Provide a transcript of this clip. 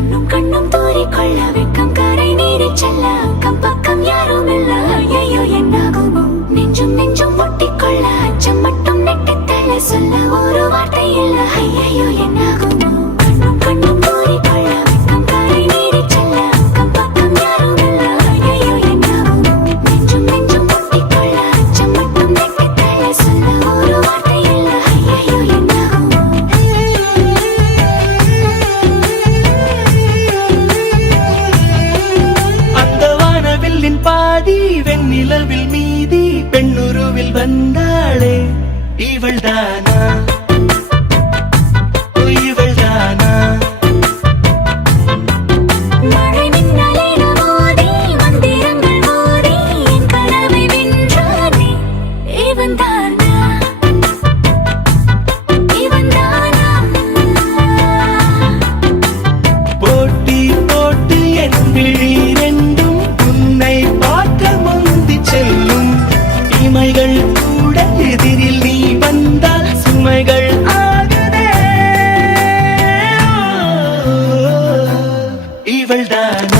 கண்ணும் கண்ணும் தூறிக்கொள்ள வெட்கம் கரை நீரி செல்ல அக்கம் பக்கம் யாரும் இல்ல ஐயோ என்னாகுமோ நெஞ்சும் நெஞ்சும் ஒட்டிக்கொள்ள அச்சம் மட்டும் நெட்டித்தள்ள சொல்ல ஒரு வார்த்தை இல்ல ஐயோ என்னாகுமோ கண்ணும் கண்ணும் தூறிக்கொள்ள வெட்கம் கரை நீரி செல்ல அக்கம் பக்கம் யாரும் இல்ல ஐயோ என்னாகுமோ நெஞ்சும் நெஞ்சும் ஒட்டிக்கொள்ள அச்சம் மட்டும் நெட்டித்தள்ள சொல்ல ஒரு வார்த்தை இல்ல ஐயோ என்னாகுமோ பாதி வெண்ணிலவில் மீதி பெண்ணுருவில் வந்தாளே இவள்தானா இவள்தானா மழை மின்னலின மோதி மந்திரங்கள் மோதி என் கனவை வென்றானே இவன்தானா இவன்தானா போட்டி போட்டு என் விழி ரெண்டும் உன்னை பார்க்க முந்தி செல்லும் இமைகள் கூட எதிரில் நீ வந்தால் சுமைகள் ஆகுதே இவள்தானா